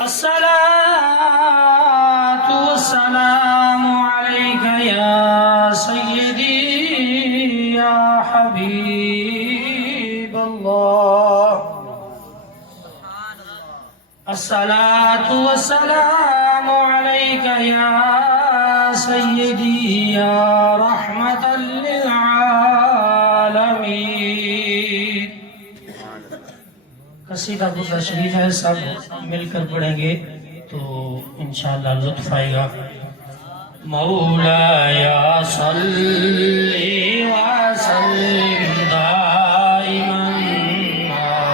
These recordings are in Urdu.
الصلاة والسلام عليك يا سيدي يا حبيب الله. الصلاة والسلام عليك يا سيدي يا رحمة للعالمين. قصیدہ درود شریف ہے، سب مل کر پڑھیں گے تو انشاءاللہ لطف آئے گا. مولاي صل وسلم دائما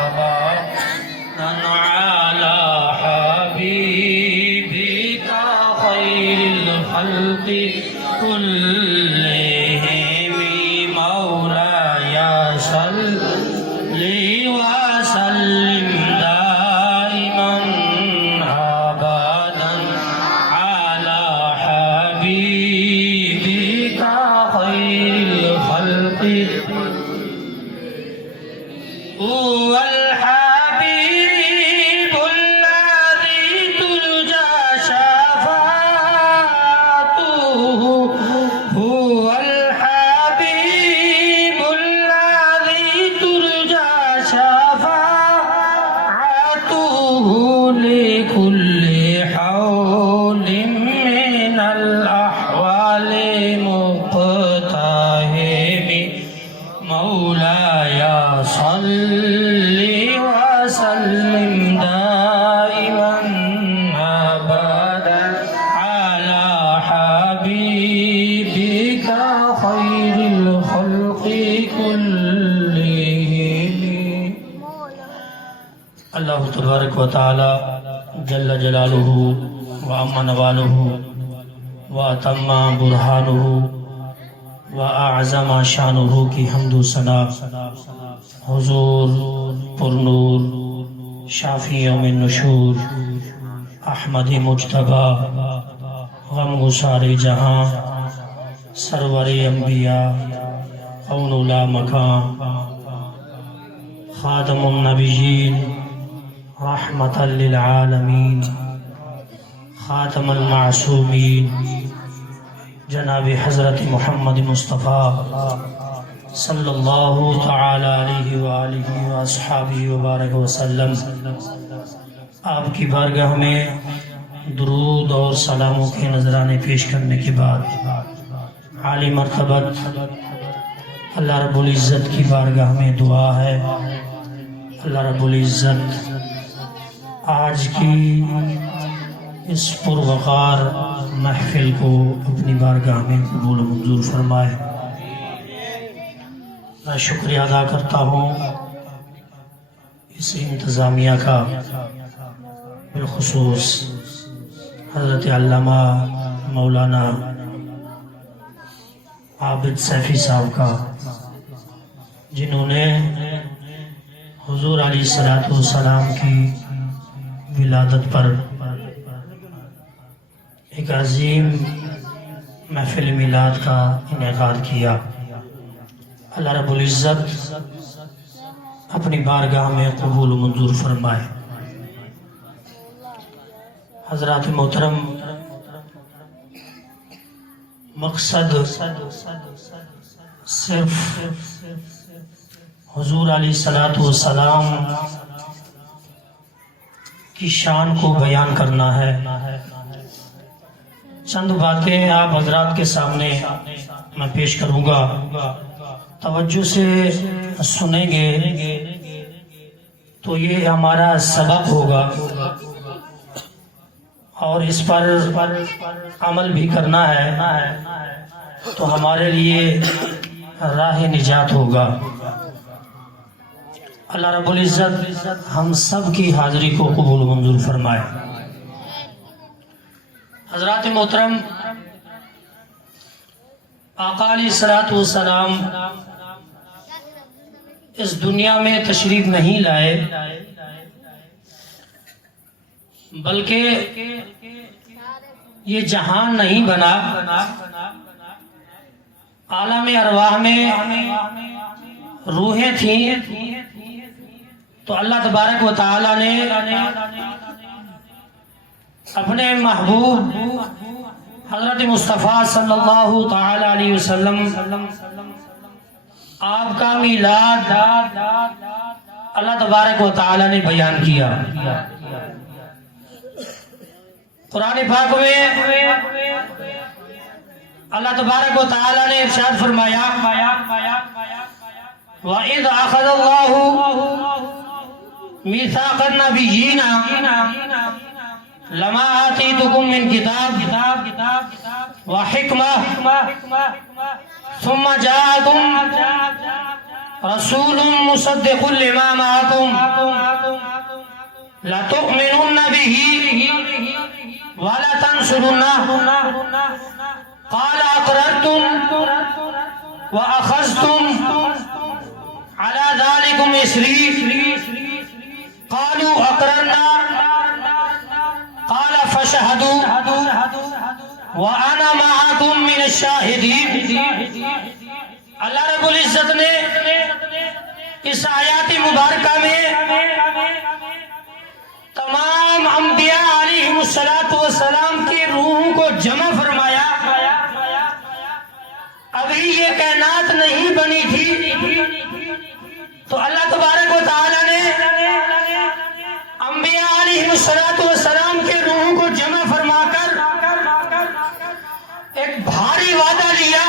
ابدا على حبيبك خير الخلق كلهم. مولاي صل وسلم دائما ابدا على حبيبك خير الخلق. هو الحبيب الذي ترجى شفاعته. هو الحبيب الذي ترجى شفاعته لكل حول من الأحوال مقتهم. مولاي صل وسلم دائما أبدا على حبيبك خير الخلق كلهم. اللہ تبارک و تعالی جل جلالہ وعم نوالہ واتم برہانہ واعظم شانہ کی حمد و ثنا حضور پرنور شافی یوم النشور احمد مجتبی غم گسار جہاں سرور انبیاء کون لا مکان خاتم النبیین رحمتا للعالمین خاتم المعصومین جناب حضرت محمد مصطفیٰ صلی اللہ تعالی علیہ وآلہ واصحابہ وبارک وسلم. آپ کی بارگاہ میں درود اور سلاموں کے نذرانے پیش کرنے کے بعد عالی مرتبت اللہ رب العزت کی بارگاہ میں دعا ہے. اللہ رب العزت آج کی اس پروقار محفل کو اپنی بارگاہ میں قبول و منظور فرمائے. میں شکریہ ادا کرتا ہوں اس انتظامیہ کا، بالخصوص حضرت علامہ مولانا عابد سیفی صاحب کا، جنہوں نے حضور علیہ السلام کی ولادت پر ایک عظیم محفل میلاد کا انعقاد کیا. اللہ رب العزت اپنی بارگاہ میں قبول و منظور فرمائے. حضرات محترم، مقصد صرف حضور علیہ السلام کی شان کو بیان کرنا ہے. چند باتیں آپ حضرات کے سامنے میں پیش کروں گا، توجہ سے سنیں گے تو یہ ہمارا سبق ہوگا اور اس پر عمل بھی کرنا ہے تو ہمارے لیے راہ نجات ہوگا. اللہ رب العزت ہم سب کی حاضری کو قبول و منظور فرمائے. حضرات محترم، آقا علیہ السلام اس دنیا میں تشریف نہیں لائے، بلکہ یہ جہان نہیں بنا، عالم ارواح میں روحیں تھیں تو اللہ تبارک و تعالی نے اپنے محبوب حضرت مصطفیٰ صلی اللہ تعالی علیہ وسلم آپ کا میلاد اللہ تبارک و تعالی نے بیان کیا۔ قرآن پاک میں اللہ تبارک و تعالی نے ارشاد فرمایا وَإِذْ أَخَذَ اللَّهُ مِيثَاقَ النَّبِيِّينَ لَمَا آتَيْتُكُم مِّن كِتَابٍ وَحِكْمَةٍ ثُمَّ جَاءَكُم رَّسُولٌ مُّصَدِّقٌ لِّمَا مَعَكُمْ لَتُؤْمِنُنَّ بِهِ وَلَتَنصُرُنَّهُ قَالَ أَقْرَرْتُمْ وَأَخَذْتُمْ عَلَى ذَلِكُمْ إِصْرِي قَالُوا أَقْرَرْنَا قَالَ فَاشْهَدُوا وَأَنَا مَعَكُمْ مِنَ الشَّاهِدِينَ۔ اللہ رب العزت نے اس آیات مبارکہ میں تمام انبیاء علیہ السلام کی روحوں کو جمع فرمایا۔ ابھی یہ کائنات نہیں بنی تھی تو اللہ تبارک و تعالی نے انبیاء علیہ السلام کے روحوں کو جمع فرما کر ایک بھاری وعدہ لیا،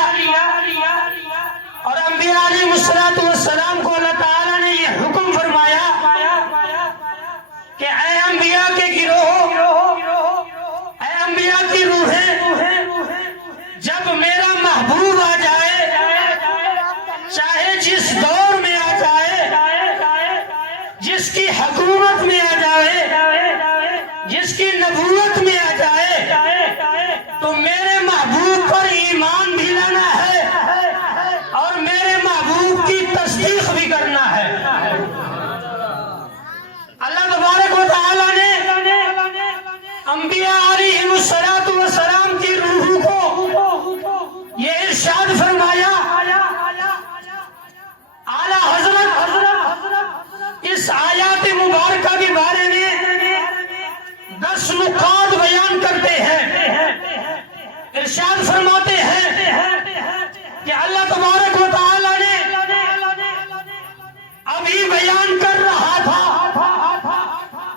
اور انبیاء علیہ السلام کو اللہ تعالی نے یہ حکم فرمایا کہ اے انبیاء کے گروہ، اے انبیاء کی روحیں، جب میرا محبوب آ جائے، چاہے جس دور میں آ جائے، جس کی حکومت میں آ جائے، جس کی نبوت میں آ جائے، تو میرے محبوب پر ایمان بھی لانا ہے اور میرے محبوب کی تصدیق بھی کرنا ہے۔ اللہ تبارک و تعالی نے انبیاء علیہ السلام کی روحوں کو یہ ارشاد فرمایا۔ اعلیٰ حضرت اس آیات مبارکہ کے بارے میں 10 نکات بیان کرتے ہیں۔ ارشاد فرماتے ہیں کہ اللہ تبارک و تعالی نے ابھی بیان کر رہا تھا،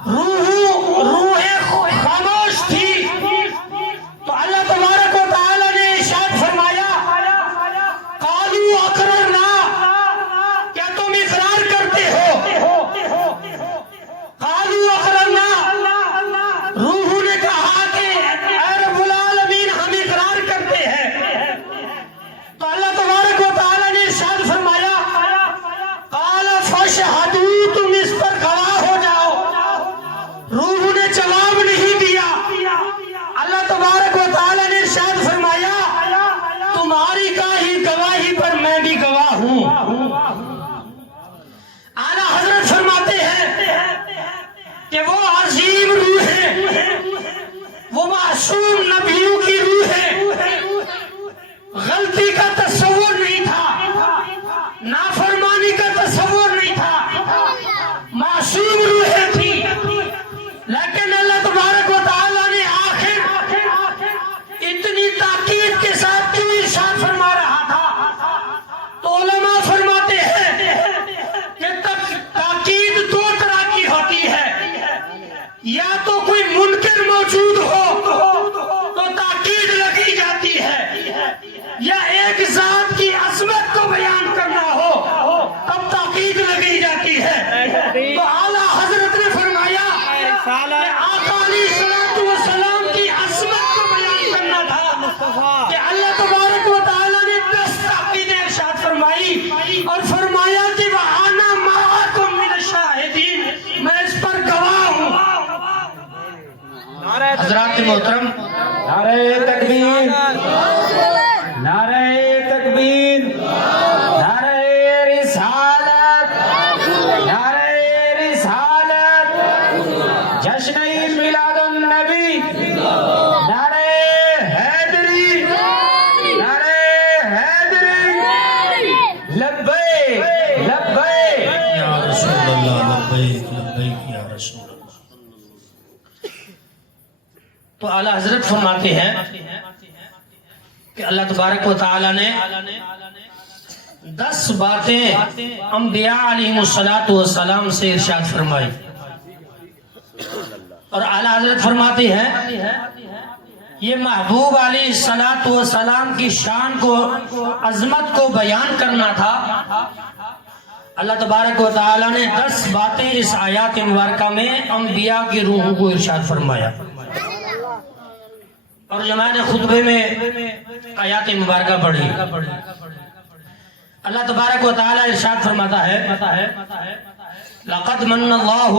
روحیں خاموش تھی، تو اللہ تبارک و تعالی نے ارشاد فرمایا قالوا اقررنا، کیا تم اقرار کرتے ہو؟ قالوا اقررنا، روحوں نے کہا کہ اے رب العالمین ہم اقرار کرتے ہیں۔ تو اللہ تبارک و تعالی نے ارشاد فرمایا قال فاشهدوا، تم اس پر گواہ ہو جاؤ۔ روحوں نے جواب نہیں دیا۔ اللہ تبارک و تعالی نے ارشاد فرمایا تمہاری گواہی پر میں بھی گواہ ہوں۔ اعلیٰ حضرت فرماتے ہیں کہ وہ عظیم روح ہے، وہ معصوم نبیوں کی روح ہے، غلطی کا تصور نہیں تھا، نافرمانی کا تصور نہیں تھا، معصوم روحیں تھی، لیکن اللہ تبارک و تعالی نے آخر اتنی تاکید کے ساتھ کیوں ارشاد فرما رہا تھا؟ تو علماء فرماتے ہیں کہ تاکید 2 طرح کی ہوتی ہے، یا تو کوئی منکر موجود ہو تو تاکید لگی جاتی ہے، یا ایک ذات کی عظمت کو بیان کرنا ہو تب تاکید لگی جاتی ہے۔ تو اعلیٰ حضرت نے فرمایا کہ آقا علیہ السلام کی عظمت کو بیان کرنا تھا کہ اللہ تبارک و تعالی نے 10 تاکیدیں ارشاد فرمائی اور فرمایا کہ وَأَنَا مَعَكُمْ مِنَ الشَّاهِدِينَ، میں اس پر گواہ ہوں۔ حضرات محترم، نعرہ تکبیر، نعرہ تکبیر، نعرہ رسالت، نعرہ رسالت، جشن عید میلاد النبی، نعرہ حیدری، نعرہ حیدری، لبیک لبیک یا رسول اللہ، لبیک لبیک یا رسول اللہ۔ تو اعلیٰ حضرت فرماتے ہیں کہ اللہ تبارک و تعالی نے 10 باتیں انبیاء علیہ السلام سے ارشاد فرمائی، اور اعلیٰ حضرت فرماتے ہیں یہ محبوب علیہ السلام کی شان کو، عظمت کو بیان کرنا تھا۔ اللہ تبارک و تعالی نے 10 باتیں اس آیات مبارکہ میں انبیاء کی روحوں کو ارشاد فرمایا، اور جو میں نے خطبے میں آیات مبارکہ پڑھی، اللہ تبارک و تعالی ارشاد فرماتا ہے لقد من اللہ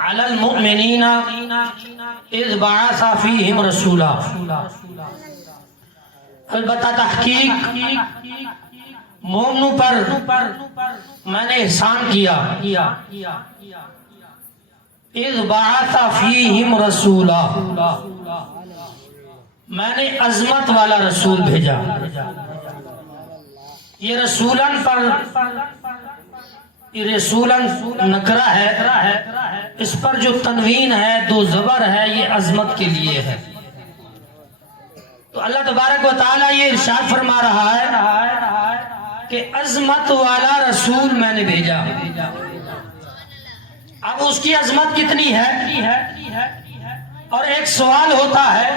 علی المؤمنین اذ بعث فیہم رسولا، البتہ تحقیق مومنوں پر میں نے احسان کیا، اذ بعث فیہم رسولا، میں نے عظمت والا رسول بھیجا۔ یہ رسولن نکرہ ہے، اس پر جو تنوین ہے، 2 زبر ہے، یہ عظمت کے لیے ہے۔ تو اللہ تبارک و تعالی یہ ارشاد فرما رہا ہے کہ عظمت والا رسول میں نے بھیجا۔ اب اس کی عظمت کتنی ہے؟ اور ایک سوال ہوتا ہے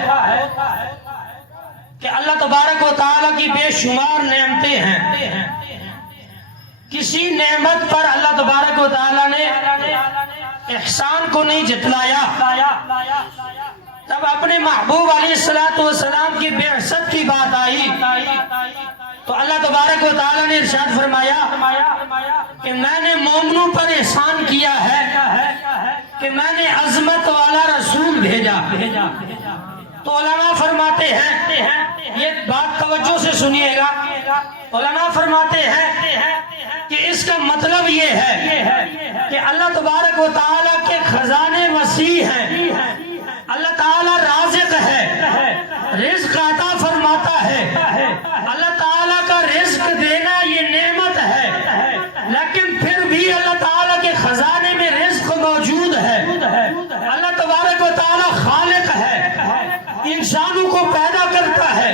کہ اللہ تبارک و تعالی کی بے شمار نعمتیں ہیں، کسی نعمت پر اللہ تبارک و تعالی نے احسان کو نہیں جتلایا۔ تب اپنے محبوب علیہ السلام کی بعثت کی بات آئی تو اللہ تبارک و تعالی نے ارشاد فرمایا کہ میں نے مومنوں پر احسان کیا ہے کہ میں نے عظمت والا رسول بھیجا۔ تو علماء فرماتے ہیں، یہ بات توجہ سے سنیے گا، علماء فرماتے ہیں کہ اس کا مطلب یہ ہے کہ اللہ تبارک و تعالی کے خزانے وسیع ہیں، اللہ تعالی رازق ہے، رزق عطا فرماتا ہے، اللہ تعالی کا رزق دینا یہ نعمت ہے، لیکن پھر بھی اللہ تعالی کے خزانے میں رزق موجود ہے۔ اللہ تبارک و تعالی خالق ہے، انسانوں کو پیدا کرتا ہے،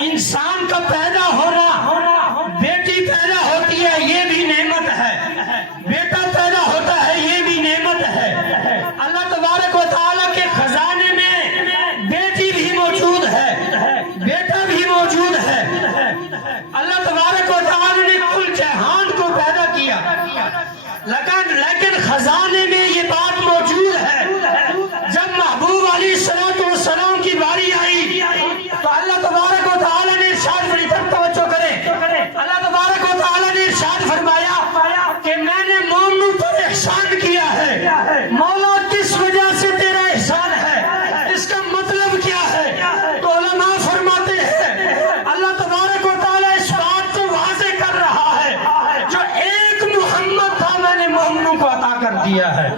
انسان کا پیدا ہونا، بیٹی پیدا ہوتی ہے یہ بھی نعمت ہے، بیٹا پیدا ہوتا ہے یہ بھی نعمت ہے۔ اللہ تبارک و تعالی کے خزانے میں بیٹی بھی موجود ہے، بیٹا بھی موجود ہے۔ اللہ تبارک و تعالی نے کل جہان کو پیدا کیا، لیکن خزانے میں یہ بات موجود ہے۔ جب محبوب علیہ السلام کی باری آئی تو اللہ تبارک و تعالی نے ارشاد فرمایا، توجہ کریں، اللہ تبارک و تعالی نے ارشاد فرمایا کہ میں نے مومنوں پر احسان کیا ہے۔ مولا کس وجہ سے تیرا احسان ہے؟ اس کا مطلب کیا ہے؟ تو علماء فرماتے ہیں اللہ تبارک و تعالی اس بات کو واضح کر رہا ہے جو ایک محمد تھا میں نے مومنوں کو عطا کر دیا ہے،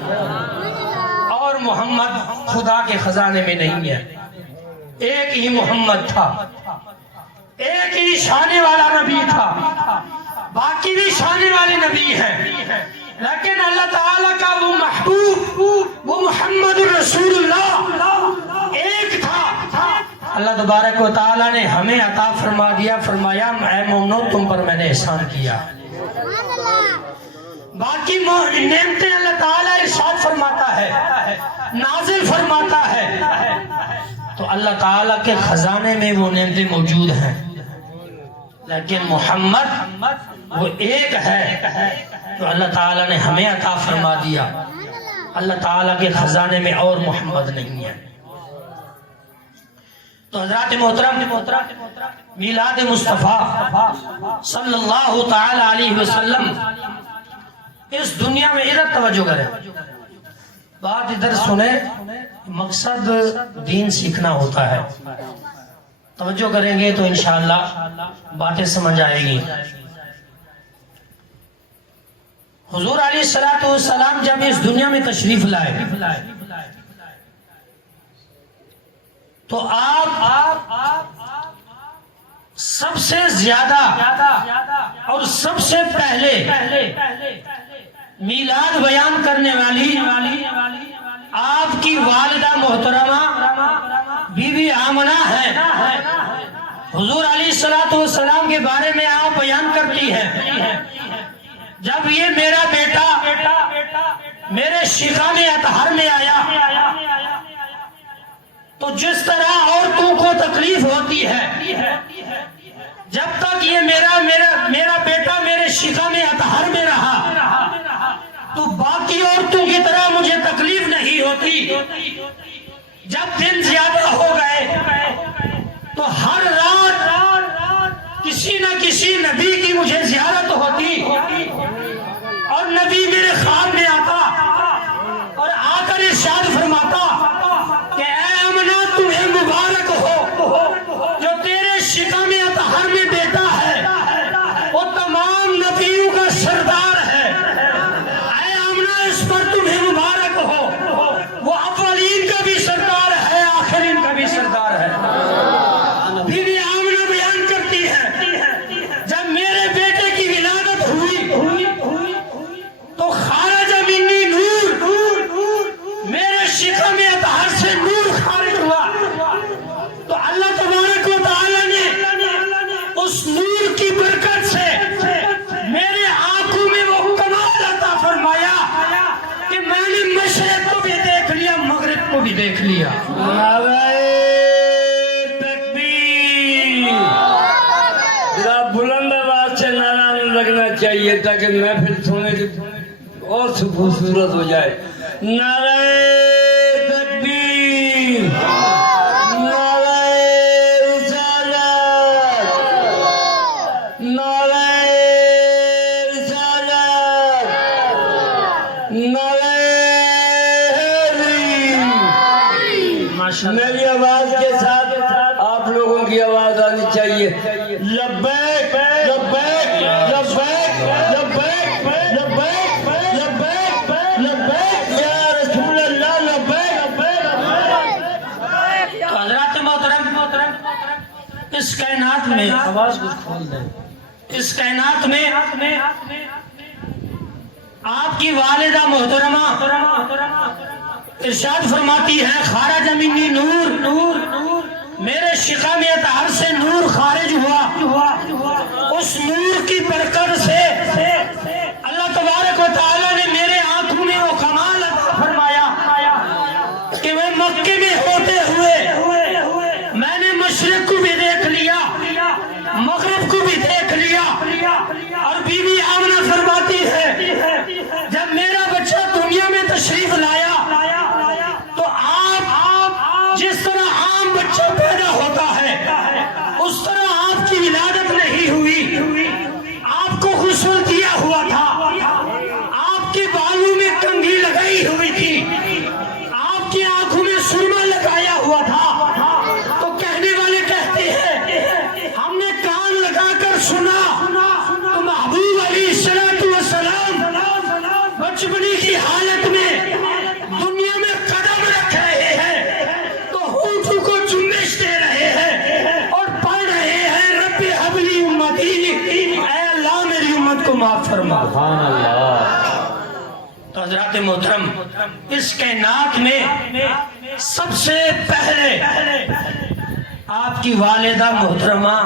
اور محمد خدا کے خزانے میں نہیں ہے، ایک ہی محمد تھا، ایک ہی شانے والا نبی تھا، باقی بھی شانے والے نبی ہیں، لیکن اللہ تعالیٰ کا وہ محبوب، وہ محمد رسول اللہ ایک تھا۔ اللہ تبارک و تعالیٰ نے ہمیں عطا فرما دیا، فرمایا اے مومنو تم پر میں نے احسان کیا۔ باقی نعمتیں اللہ تعالیٰ ارشاد فرماتا ہے، نازل فرماتا ہے، تو اللہ تعالیٰ کے خزانے میں وہ نعمتیں موجود ہیں، لیکن محمد وہ ایک ہے تو اللہ تعالیٰ نے ہمیں عطا فرما دیا۔ اللہ تعالیٰ کے خزانے میں اور محمد نہیں ہے۔ تو حضرات محترم، میلاد مصطفیٰ صلی اللہ تعالی علیہ وسلم اس دنیا میں، ادھر توجہ کریں، بات ادھر سنیں، مقصد دین سیکھنا ہوتا ہے، توجہ کریں گے تو انشاءاللہ باتیں سمجھ آئے گی۔ حضور علیہ السلام جب اس دنیا میں تشریف لائے تو آپ سب سے زیادہ اور سب سے پہلے میلاد بیان کرنے والی آپ کی والدہ محترمہ بیوی آمنہ ہے، حضور علیہ السلام کے بارے میں آپ بیان کرتی ہے جب یہ میرا بیٹا میرے شقام اطہر میں آیا تو جس طرح عورتوں کو تکلیف ہوتی ہے، جب تک یہ میرا بیٹا میرے شقام اطہر میں رہا تو باقی عورتوں کی طرح مجھے تکلیف نہیں ہوتی۔ جب دن زیادہ ہو گئے تو ہر رات کسی نہ کسی نبی کی مجھے زیارت ہوتی اور نبی میرے خواب میں آتا اور آ کر ارشاد فرماتا کہ اے آمنہ تمہیں مبارک ہو جو تیرے شقام اطہر میں بیٹا ہے، وہ تمام نبیوں کا سردار ہے۔ اے آمنہ اس پر تمہیں مبارک ہو، وہ اولین کا بھی سردار ہے، آخرین کا بھی سردار ہے۔ بیوی آمنہ بیان کرتی ہے جب میرے بیٹے کی ولادت ہوئی تو خارج منی نور، میرے شقام اطہر سے نور خارج ہوا تو اللہ تبارک و تعالی نے اس نور کی برکت سے میرے آنکھوں میں وہ کمال عطا فرمایا کہ میں نے مشرق کو بھی دیکھ لیا، مغرب کو بھی دیکھ لیا۔ بلند آواز سے نعرہ لگنا چاہیے تاکہ محفل سونے کی اور خوبصورت ہو جائے۔ نعرہ تکبیر، نعرہ رسالت، نعرہ رسالت، نعرہ حیدری۔ میری آواز کے ساتھ آپ لوگوں کی آواز آنی چاہیے۔ لبیک لبیک لبیک لبیک لبیک لبیک لبیک یا رسول اللہ، لبیک لبیک۔ تو حضرات محترم، اس کائنات میں آواز کو کھول دیں، اس کائنات میں آپ کی والدہ محترمہ ارشاد فرماتی ہے خارج منی نور، میرے شقام اطہر سے نور خارج ہوا، اس نور کی برکت سے اللہ تبارک و تعالی نے میرے آنکھوں میں وہ کمال عطا فرمایا کہ میں مکے میں ہوتے ہوئے میں نے مشرق کو بھی دیکھ لیا، مغرب کو بھی دیکھ لیا۔ اور بیوی آمنہ فرماتی ہے جب میرا بچہ دنیا میں تشریف لایا تو آپ جس طرح عام بچہ پیدا ہوتا ہے اس طرح آپ کی ولادت نہیں ہوئی، آپ کو غسل دیا ہوا تھا، آپ کے بالوں میں کنگھی لگائی ہوئی تھی، آپ کی آنکھوں میں سرما لگایا ہوا تھا۔ تو کہنے والے کہتے ہیں ہم نے کان لگا کر سنا تو محبوب علیہ السلام بچپنے کی حالت میں دنیا میں قدم رکھ رہے ہیں تو ہونٹوں کو جنبش دے رہے ہیں اور پڑھ رہے ہیں رب حبلی امتی، اے اللہ میری امت کو معاف فرما۔ سبحان اللہ۔ تو حضرات محترم، اس کائنات میں سب سے پہلے آپ کی والدہ محترمہ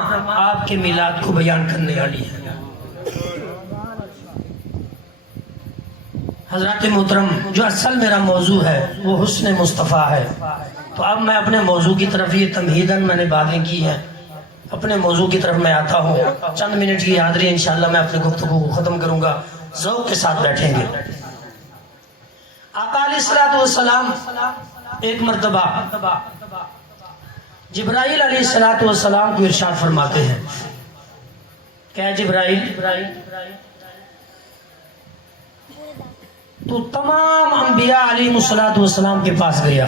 آپ کے میلاد کو بیان کرنے والی ہے۔ حضرات محترم، جو اصل میرا موضوع ہے وہ حسن مصطفیٰ ہے، تو اب میں اپنے موضوع کی طرف، یہ تمہیداً میں نے باتیں کی ہیں، اپنے موضوع کی طرف میں آتا ہوں۔ چند منٹ کی حاضری انشاءاللہ میں اپنے گفتگو کو ختم کروں گا، ذوق کے ساتھ بیٹھیں گے۔ آقا علیہ السلام ایک مرتبہ جبرائیل علیہ السلام کو ارشاد فرماتے ہیں کہ اے جبرائیل، تو تمام انبیاء علیہ السلام کے پاس گیا،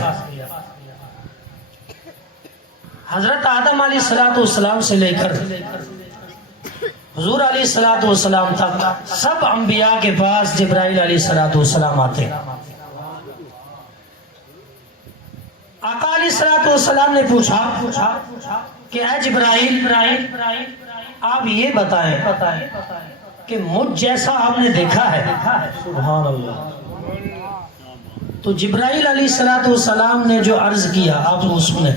حضرت آدم علیہ السلام سے لے کر حضور علیہ السلام تک سب انبیاء کے پاس جبرائیل علیہ السلام آتے۔ آقا علیہ السلام نے پوچھا کہ اے جبرائیل، آپ یہ بتائیں کہ مجھ جیسا آپ نے دیکھا ہے؟ سبحان اللہ۔ تو جبرائیل علیہ السلام نے جو عرض کیا آپ وہ سنیں۔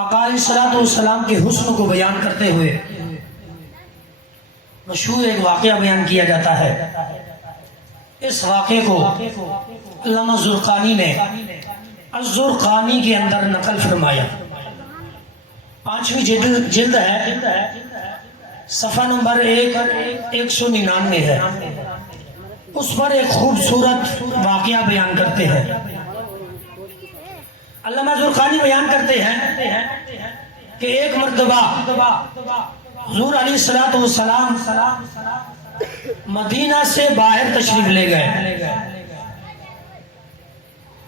آقا علیہ الصلوۃ والسلام کے حسن کو بیان کرتے ہوئے مشہور ایک واقعہ بیان کیا جاتا ہے. اس واقعے کو علامہ زرقانی نے الزرقانی کے اندر نقل فرمایا. 5ویں جلد ہے، صفحہ نمبر 199 ہے. اس پر ایک خوبصورت واقعہ بیان کرتے ہیں. علامہ زرقانی بیان کرتے ہیں کہ ایک مرتبہ حضور علیہ الصلوۃ والسلام مدینہ سے باہر تشریف لے گئے.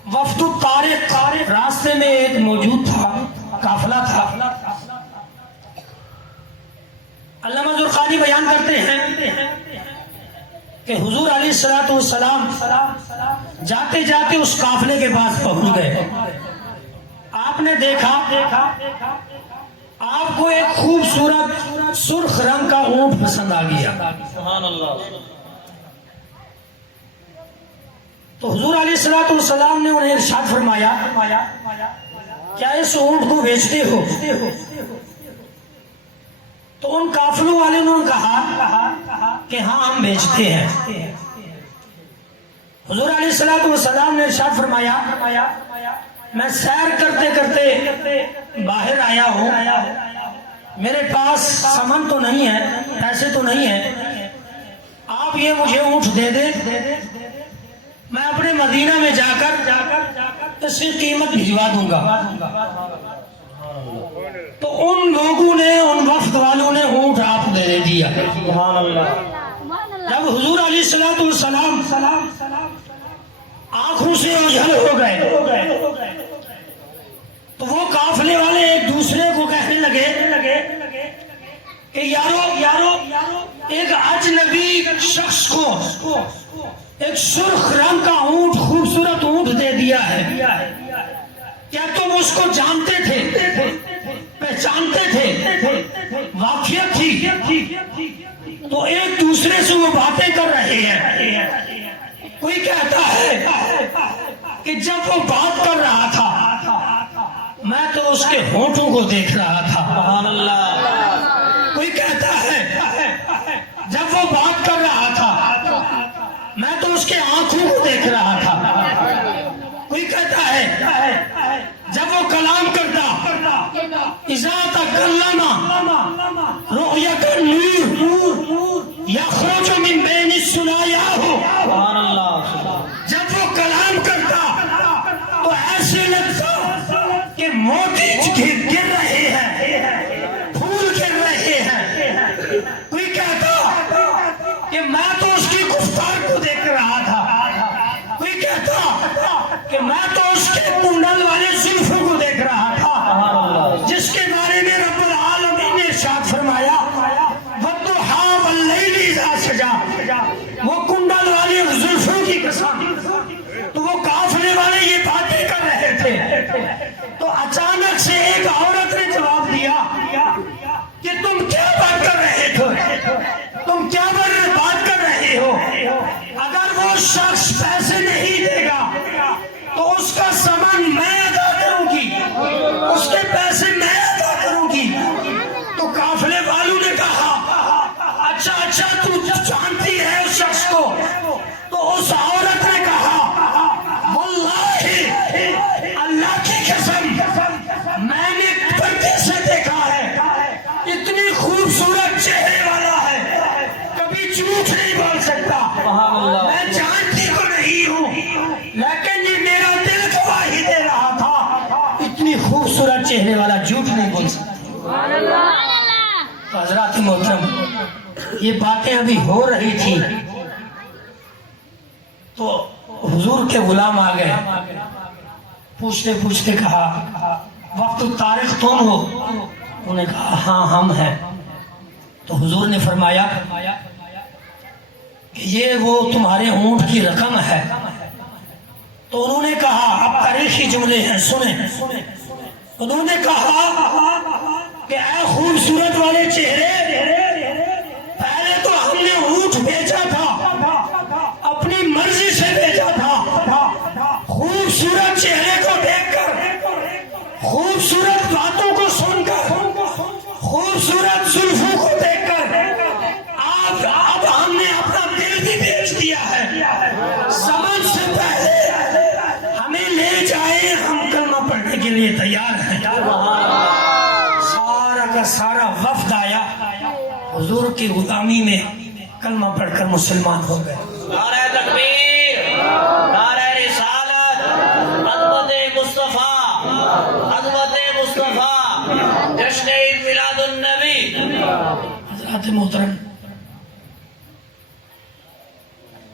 وفد الطارق راستے میں ایک موجود تھا، قافلہ تھا. علامہ زرقانی بیان کرتے ہیں کہ حضور علیہ الصلوۃ والسلام جاتے جاتے اس قافلے کے پاس پہنچ گئے. آپ نے دیکھا آپ کو ایک خوبصورت سرخ رنگ کا اونٹ پسند آ گیا. سبحان اللہ. تو حضور علیہ الصلوۃ والسلام نے انہیں ارشاد فرمایا کیا اس اونٹ کو بیچتے ہو؟ تو ان قافلوں والے نے کہا کہ ہاں ہم بیچتے ہیں. حضور علیہ الصلوۃ والسلام نے ارشاد فرمایا میں سیر کرتے کرتے باہر آیا ہوں، میرے پاس سامان تو نہیں ہے، پیسے تو نہیں ہیں، آپ یہ مجھے اونٹ دے دیں، میں اپنے مدینہ میں جا کر اس کی قیمت بھجوا دوں گا. تو ان لوگوں نے، ان وفد والوں نے اونٹ آپ دے دیا. سبحان اللہ. جب حضور علیہ الصلوۃ والسلام آنکھوں سے اوجھل ہو گئے تو وہ قافلے والے ایک دوسرے کو کہنے لگے کہ یارو ایک اجنبی شخص کو ایک سرخ رنگ کا اونٹ، خوبصورت اونٹ دے دیا ہے، کیا تم اس کو جانتے تھے، پہچانتے تھے، واقفیت تھی؟ تو ایک دوسرے سے وہ باتیں کر رہے ہیں. کوئی کہتا ہے کہ جب وہ بات کر رہا تھا میں تو اس کے ہونٹوں کو دیکھ رہا تھا. سبحان اللہ. کوئی کہتا ہے جب وہ بات کر رہا تھا میں تو اس کے آنکھوں کو دیکھ رہا تھا. کوئی کہتا ہے جب وہ کلام کرتا اذا تکلم رؤیت النور یخرج من بین الثنایاہ. سبحان اللہ. جب وہ کلام کرتا تو ایسے لگتا کہ موتی گر رہے ہیں، پھول گر رہے ہیں. کوئی کہتا کہ میں تو اس کی گفتار کو دیکھ رہا تھا. کوئی کہتا کہ میں تو اس کے کنڈل والے زلفوں کو دیکھ رہا تھا جس کے بارے میں رب العالمین نے ارشاد فرمایا والضحیٰ واللیل اذا سجا. وہ کنڈل والے زلفوں کی قسم. تو وہ قافلے والے یہ باتیں کر رہے تھے تو اچانک سے ایک عورت نے جواب دیا کہ تم کیا بات کر رہے ہو، تم کیا بات کر رہے ہو؟ اگر وہ شخص پیسے نہیں دے گا تو اس کا سامان میں ادا کروں گی، اس کے پیسے میں ادا کروں گی. تو قافلے والوں نے کہا اچھا تو جانتی ہے اس شخص کو؟ تو اس عورت نے کہا واللہ اللہ کی قسم میں نے پردے سے دیکھا ہے، اتنی خوبصورت چہرے والا ہے، کبھی جھوٹ نہیں بول سکتا. میں جانتی تو نہیں ہوں لیکن یہ میرا دل گواہی دے رہا تھا، اتنی خوبصورت چہرے والا جھوٹ نہیں بول سکتا. تو حضرات محترم یہ باتیں ابھی ہو رہی تھی تو حضور کے غلام آ گئے. پوچھتے پوچھتے کہا وقت الطارق تم ہو؟ انہوں نے کہا ہاں ہم ہیں. تو حضور نے فرمایا کہ یہ وہ تمہارے اونٹ کی رقم ہے. تو انہوں نے کہا اب تاریخی جملے ہیں سنیں. انہوں نے کہا کہ اے خوبصورت والے چہرے، پہلے تو ہم نے اونٹ بیچا تھا، اپنی مرضی سے بیچا تھا. خوبصورت چہرے کو دیکھ کر خوبصورت باتوں کو سن کر، خوبصورت زلفوں کو دیکھ کر اب ہم نے اپنا دل بھی بیچ دیا ہے۔ سمجھ سے پہلے ہمیں لے جائیں، ہم کلمہ پڑھنے کے لیے تیار ہیں۔ سارا کا سارا وفد آیا، حضور کی غلامی میں کلمہ پڑھ کر مسلمان ہو گئے۔ نعرہ تکبیر، نعرہ رسالت، عظمت مصطفیٰ، عظمت مصطفیٰ، جشن عید میلاد النبی۔ حضرات محترم،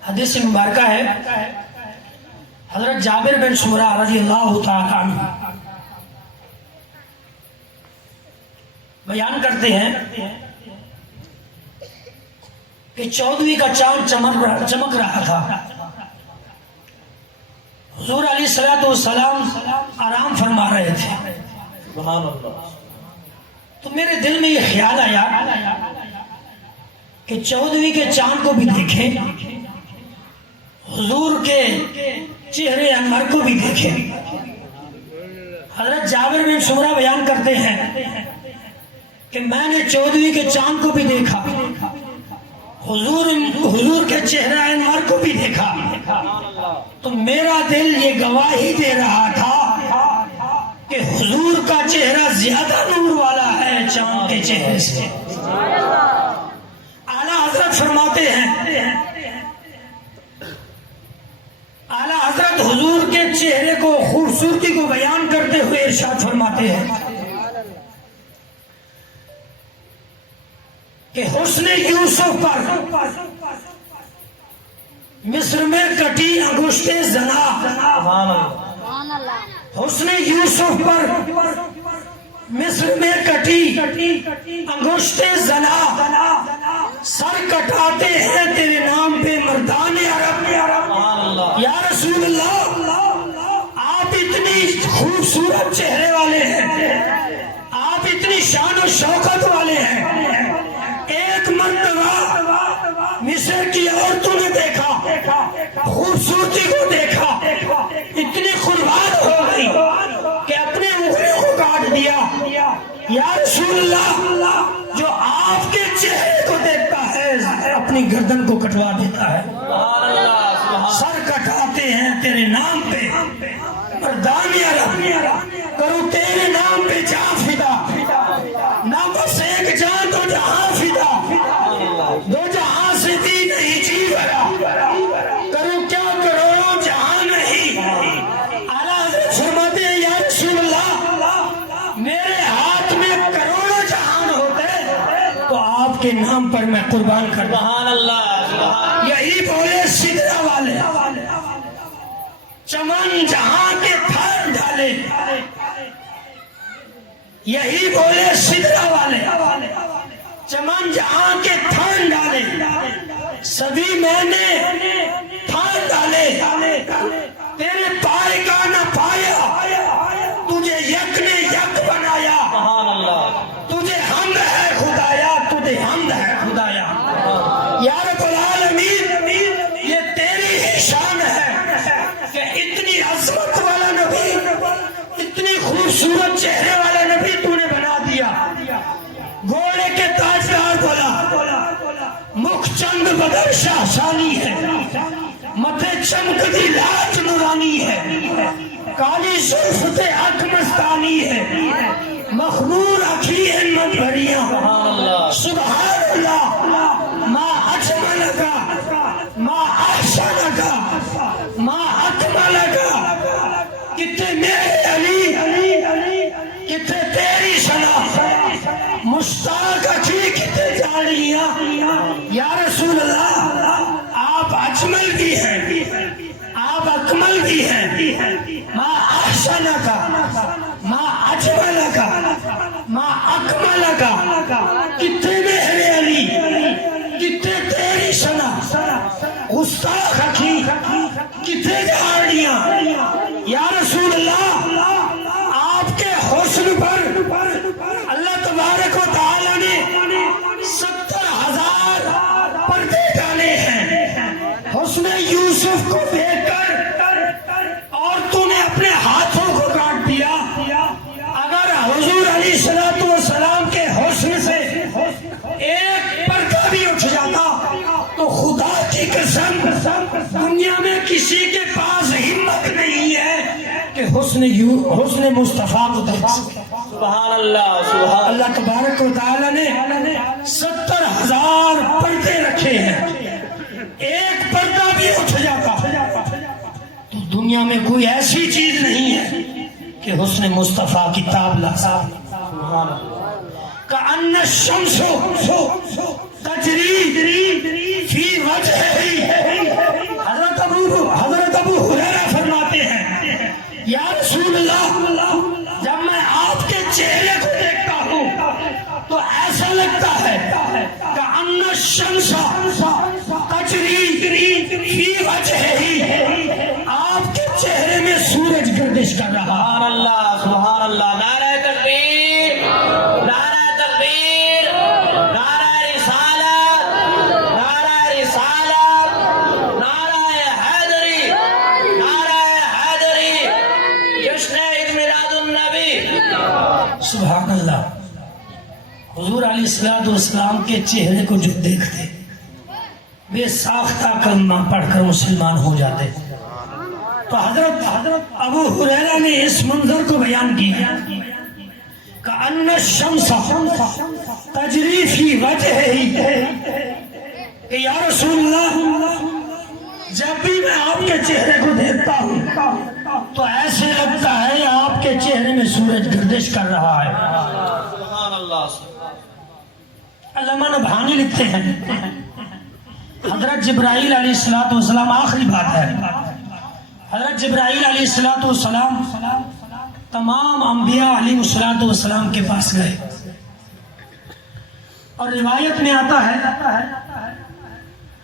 حدیث مبارکہ ہے، حضرت جابر بن سمرہ رضی اللہ تعالیٰ عنہ بیان کرتے ہیں کہ 14ویں کا چاند چمک رہا تھا، حضور علیہ السلام آرام فرما رہے تھے، سبحان اللہ۔ تو میرے دل میں یہ خیال آیا کہ 14ویں کے چاند کو بھی دیکھیں، حضور کے چہرے انور کو بھی دیکھیں۔ حضرت جابر بن سمرہ بیان کرتے ہیں کہ میں نے 14ویں کے چاند کو بھی دیکھا، حضور کے چہرہ انور کو بھی دیکھا، تو میرا دل یہ گواہی دے رہا تھا کہ حضور کا چہرہ زیادہ نور والا ہے چاند کے چہرے سے۔ اعلیٰ حضرت فرماتے ہیں، اعلیٰ حضرت حضور کے چہرے کو، خوبصورتی کو بیان کرتے ہوئے ارشاد فرماتے ہیں کہ حسن یوسف پر مصر میں کٹی انگشت زنا، سبحان اللہ۔ حسن یوسف پر مصر میں کٹی انگشت زنا، سر کٹاتے ہیں تیرے نام پہ مردان عرب۔ سبحان اللہ۔ یا رسول اللہ، آپ اتنی خوبصورت چہرے والے ہیں، آپ اتنی شان و شوکت والے ہیں، ایک مرتبہ مصر کی عورتوں نے دیکھا، خوبصورتی کو دیکھا، اتنی قربان ہو گئی کہ اپنے انگلیوں کو کاٹ دیا۔ یا رسول اللہ، جو آپ کے چہرے کو دیکھتا ہے اپنی گردن کو کٹوا دیتا ہے۔ سبحان اللہ، سبحان سر کٹاتے ہیں تیرے نام پہ مردان عرب، کرو تیرے نام پہ جان فدا، نہ بس ایک جان تو جہاں فدا، دو جہاں سے دی نہیں جی بھرا، کرو کیا کرو جہاں نہیں۔ اعلیٰ حضرت فرماتے ہیں یا رسول اللہ، میرے ہاتھ میں کروڑوں جہان ہوتے تو آپ کے نام پر میں قربان کرتا۔ سبحان اللہ، سبحان یہی بولے سدرا والے، چمن جہاں کے تھان ڈالے، یہی بولے سدرا والے، چمن جہاں کے تھان ڈالے، سبھی میں نے تھان ڈالے، تیرے پائے کا نہ پایا، تجھے یک نے یک بنایا، سبحان اللہ۔ تجھے حمد ہے خدایا، تجھے حمد ہے خدایا۔ یا رب العالمین، یہ تیری ہی شان ہے کہ اتنی عظمت والا نبی، اتنی خوبصورت چہرے والا نبی تو نے بنا دیا۔ گھوڑے کے تاجدار بولا، مکھ چند بدر شاہشانی ہے، متھے چمکتی لاج نورانی ہے، کالی زلف تے حق مستانی ہے، مخمور اکھی ہمت بھریاں، سبحان اللہ، ما اجملکا، ما احسنکا، ما اکملکا، کتنے میرے علی، کتنے تیری سنا، مشتاق اکھی کتنے جاڑیاں۔ یا رسول اللہ، آپ اجمل بھی ہیں، آپ اکمل بھی ہیں، ما احسنکا، ما اجملکا، ما اکملکا، کتنے میرے علی، کتنے تیری سنا، گستاخ اکھی کتنے جھاڑیاں۔ یا رسول اللہ، آپ کے حسن پر اللہ تبارک و تعالی نے 70,000 پردے ڈالے ہیں۔ حسن یوسف کو دیکھ کر اور تو نے اپنے ہاتھوں کو کاٹ دیا، حسن مصطفیٰ کو دیکھ سکے. سبحان اللہ سبحان اللہ تبارک و تعالی نے 70,000 پردے رکھے ہیں، ایک پردہ بھی اٹھ جاتا تو دنیا میں کوئی ایسی چیز نہیں ہے کہ حسن مصطفیٰ کی تاب لا سکے. سبحان اللہ کأن الشمس تجری فی وجہہ. حضرت ابو ہریرہ فرماتے ہیں یا رسول اللہ، جب میں آپ کے چہرے کو دیکھتا ہوں تو ایسا لگتا ہے کأن الشمس تجری فی وجہہ، آپ کے چہرے میں سورج گردش کر رہا. سبحان اللہ سبحان اللہ. نعرہ تکبیر نعرہ تکبیر نعرہ رسالت نعرہ رسالت نعرہ حیدری نعرہ حیدری جشن عید میلاد النبی. سبحان اللہ. حضور علیہ الصلوۃ والسلام کے چہرے کو جو دیکھتے بے ساختہ کلمہ پڑھ کر مسلمان ہو جاتے. تو حضرت ابو ہریرہ نے اس منظر کو بیان کیا کأن الشمس تجری فی وجہہ، کہ یا رسول اللہ جب بھی میں آپ کے چہرے کو دیکھتا ہوں تو ایسے لگتا ہے آپ کے چہرے میں سورج گردش کر رہا ہے. سبحان اللہ. علامہ نبہانی لکھتے ہیں حضرت جبرائیل علیہ الصلوۃ والسلام، آخری بات ہے، حضرت جبرائیل علیہ الصلوۃ والسلام تمام انبیاء علیہ الصلوۃ والسلام کے پاس گئے، اور روایت میں آتا ہے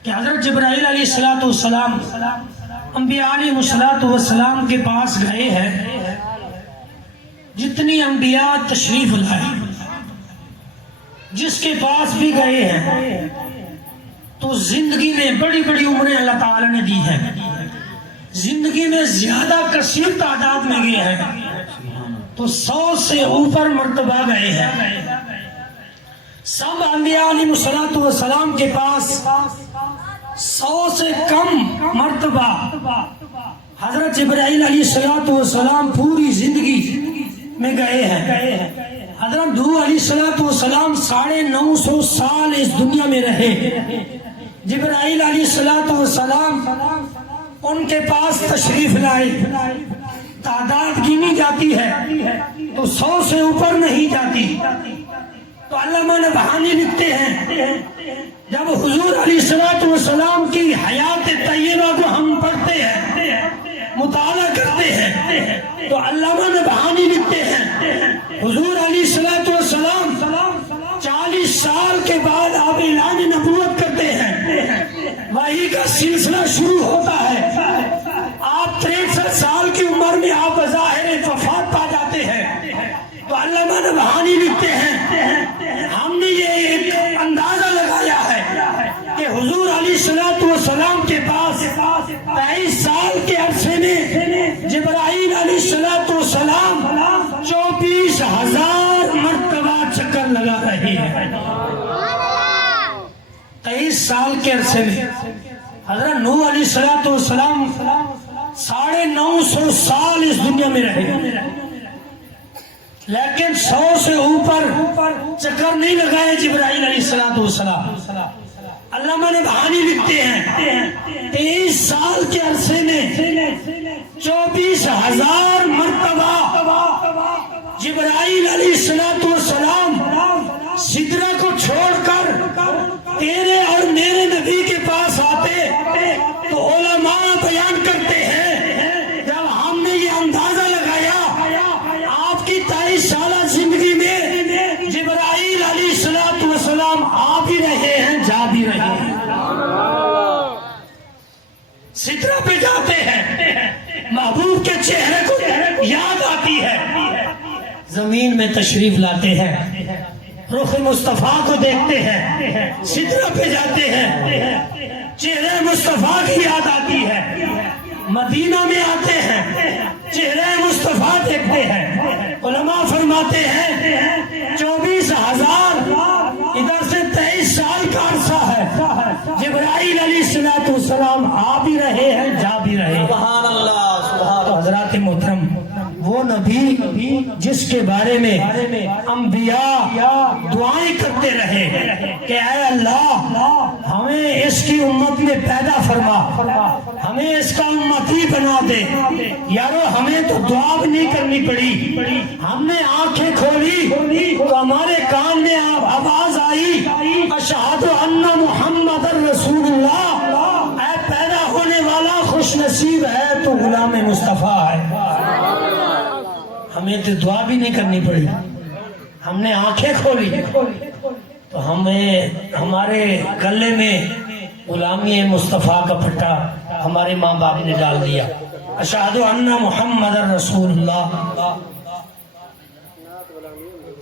کہ حضرت جبرائیل علیہ الصلوۃ والسلام انبیاء علیہ الصلوۃ والسلام کے پاس گئے ہیں، جتنی انبیاء تشریف لائے جس کے پاس بھی گئے ہیں تو زندگی میں بڑی بڑی عمریں اللہ تعالی نے دی ہیں، زندگی میں زیادہ کثیر تعداد میں گئے ہیں تو 100 سے اوپر مرتبہ گئے ہیں. سب انبیاء علیہ الصلوۃ والسلام کے پاس 100 سے کم مرتبہ حضرت جبرائیل علیہ الصلوۃ والسلام پوری زندگی میں گئے ہیں. حضرت نوح علیہ الصلوۃ والسلام 950 سال اس دنیا میں رہے. جبرائیل علیہ الصلوۃ والسلام ان کے پاس تشریف لائے، تعداد گنی جاتی ہے تو 100 سے اوپر نہیں جاتی. تو علامہ نبہانی لکھتے ہیں جب حضور علیہ الصلوۃ والسلام کی حیات طیبہ کو ہم پڑھتے ہیں، مطالعہ کرتے ہیں، تو علامہ نبہانی لکھتے ہیں حضور علیہ الصلوۃ والسلام 40 سال کے بعد آپ اعلان نبوت کرتے ہیں، وحی کا سلسلہ شروع ہوتا ہے، آپ 63 سال کی عمر میں آپ بظاہر وفات پا جاتے ہیں. تو علامہ نبہانی لکھتے ہیں ہم نے یہ ایک اندازہ لگایا ہے کہ حضور علیہ الصلوۃ والسلام کے پاس 23 سال کے عرصے میں جبرائیل علیہ الصلوۃ والسلام 24,000 مرتبہ چکر لگا رہے ہیں. 23 سال کے عرصے میں حضرت نوح علیہ الصلوۃ والسلام 950 سال اس دنیا میں رہے، لیکن 100 سے اوپر چکر نہیں لگائے جبرائیل علیہ الصلوۃ والسلام. علامہ نبہانی لکھتے ہیں 23 سال کے عرصے میں 24,000 مرتبہ جبرائیل علیہ الصلوۃ والسلام سدرہ کو چھوڑ کر تیرے اور میرے نبی کے پاس آتے. تو علماء بیان کرتے ہیں جب ہم نے یہ اندازہ لگایا آپ کی 23 سالہ زندگی میں جبرائیل علیہ الصلوۃ والسلام آ بھی رہے ہیں، جا بھی رہے ہیں. سدرہ پہ جاتے ہیں، محبوب کے چہرے کو یاد آتی ہے، زمین میں تشریف لاتے ہیں، رخ مصطفیٰ کو دیکھتے ہیں، سدرہ پہ جاتے ہیں، چہرے مصطفیٰ کی یاد آتی ہے، مدینہ میں آتے ہیں، چہرے مصطفیٰ دیکھتے ہیں. علماء فرماتے ہیں 24,000 ادھر سے 23 سال کا عرصہ ہے، جبرائیل علیہ السلام آ بھی رہے ہیں، جا بھی رہے ہیں. سبحان اللہ سبحان تو حضرات محترم وہ نبی جس کے بارے میں انبیاء دعائیں کرتے رہے کہ اے اللہ ہمیں اس کی امت میں پیدا فرما، ہمیں اس کا امتی بنا دے۔ یارو ہمیں تو دعا بھی نہیں کرنی پڑی، ہم نے آنکھیں کھولی تو ہمارے کان میں آواز آئی اشہد ان محمد رسول اللہ، اے پیدا ہونے والا خوش نصیب ہے تو غلام مصطفیٰ ہے۔ ہمیں تو دعا بھی نہیں کرنی پڑی، ہم نے آنکھیں کھولی تو ہمیں ہمارے گلے میں غلامی مصطفیٰ کا پھٹا ہمارے ماں باپ نے ڈال دیا۔ اشہد ان محمد رسول اللہ۔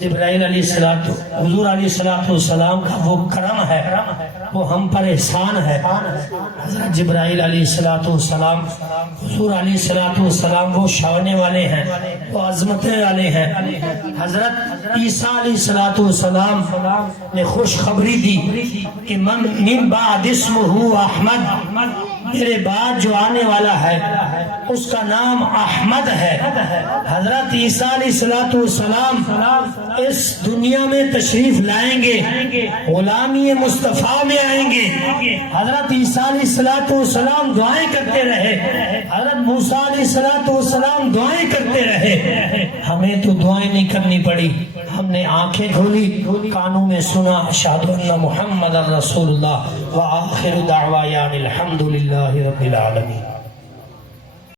جبرائیل علیہ السلام، حضور علیہ السلام کا وہ کرم ہے، وہ ہم پر احسان ہے۔ حضرت جبرائیل علیہ السلام، حضور علیہ السلام وہ شانے والے ہیں، وہ عظمتیں والے ہیں۔ حضرت عیسیٰ علیہ السلام نے خوشخبری دی کہ من بعد اسمہ احمد، میرے بعد جو آنے والا ہے اس کا نام احمد ہے۔ حضرت عیسیٰ علیہ السلام اس دنیا میں تشریف لائیں گے، غلامی مصطفیٰ میں آئیں گے۔ حضرت عیسیٰ علیہ السلام دعائیں کرتے رہے، حضرت موسیٰ علیہ السلام دعائیں کرتے رہے۔ ہمیں تو دعائیں نہیں کرنی پڑی، ہم نے آنکھیں کھولی، کانوں میں سنا اشہد ان محمد رسول اللہ، وآخر دعوانا الحمد للہ رب العالمین۔